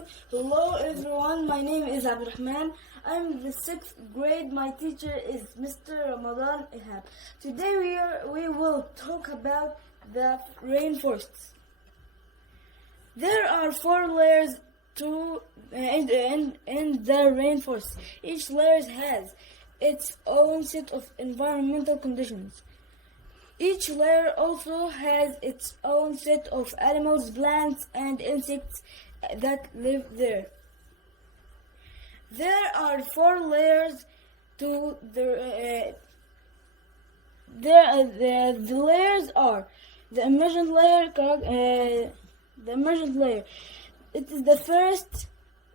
lesson. Hello everyone, my name is Abdurrahman. I'm the 6th grade. My teacher is Mr. Ramadan Ihab. Today we will talk about the rainforests. There are 4 layers in the rainforest. Each layer has its own set of environmental conditions. Each layer also has its own set of animals, plants, and insects that live there. There are 4 layers to the layers are the emergent layer. The emergent layer. It is the first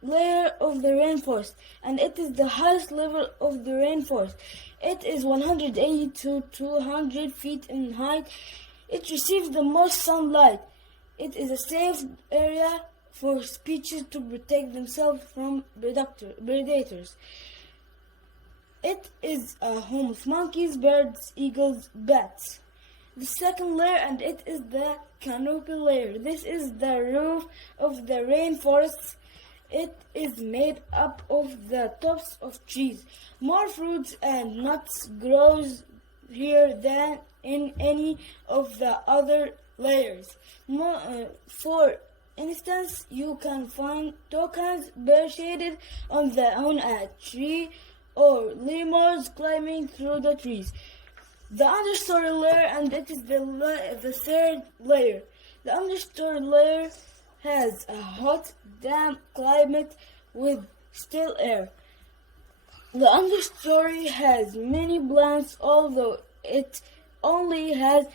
layer of the rainforest, and it is the highest level of the rainforest. It is 180 to 200 feet in height. It receives the most sunlight. It is a safe area for species to protect themselves from predators. It is a home of monkeys, birds, eagles, bats. The second layer, and it is the canopy layer. This is the roof of the rainforest. It is made up of the tops of trees. More fruits and nuts grows here than in any of the other layers. For instance, you can find toucans perched on a tree or lemurs climbing through the trees. The understory layer, and it is the third layer. The understory layer has a hot, damp climate with still air. The understory has many plants, although it only has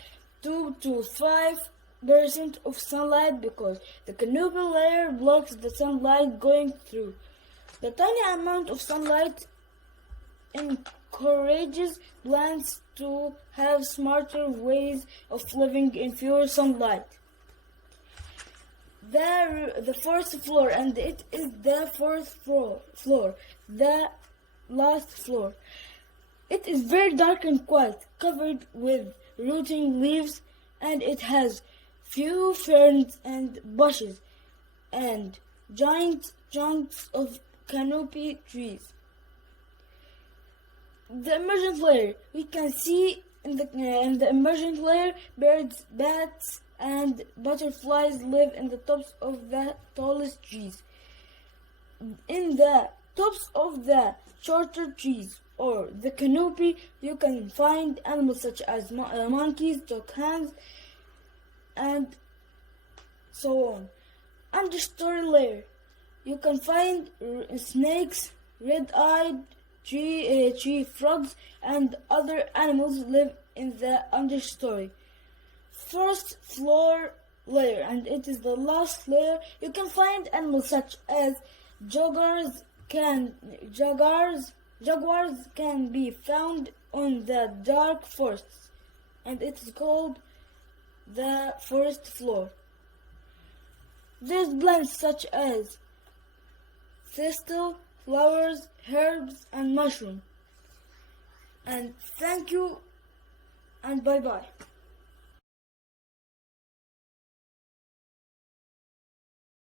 2 to 5% of sunlight because the canopy layer blocks the sunlight going through. The tiny amount of sunlight encourages plants to have smarter ways of living in fewer sunlight. The fourth floor, and it is the fourth floor, the last floor. It is very dark and quiet, covered with rotting leaves, and it has few ferns and bushes and giant chunks of canopy trees. The emergent layer. We can see in the emergent layer birds, bats, and butterflies live in the tops of the tallest trees. In the tops of the shorter trees or the canopy, you can find animals such as monkeys, toucans, and so on. Understory layer. You can find snakes, red-eyed tree frogs, and other animals live in the understory. First floor layer, and it is the last layer. You can find animals such as jaguars can be found on the dark forests, and it is called the first floor. There's plants such as thistle, flowers, herbs, and mushroom. And thank you, and bye-bye.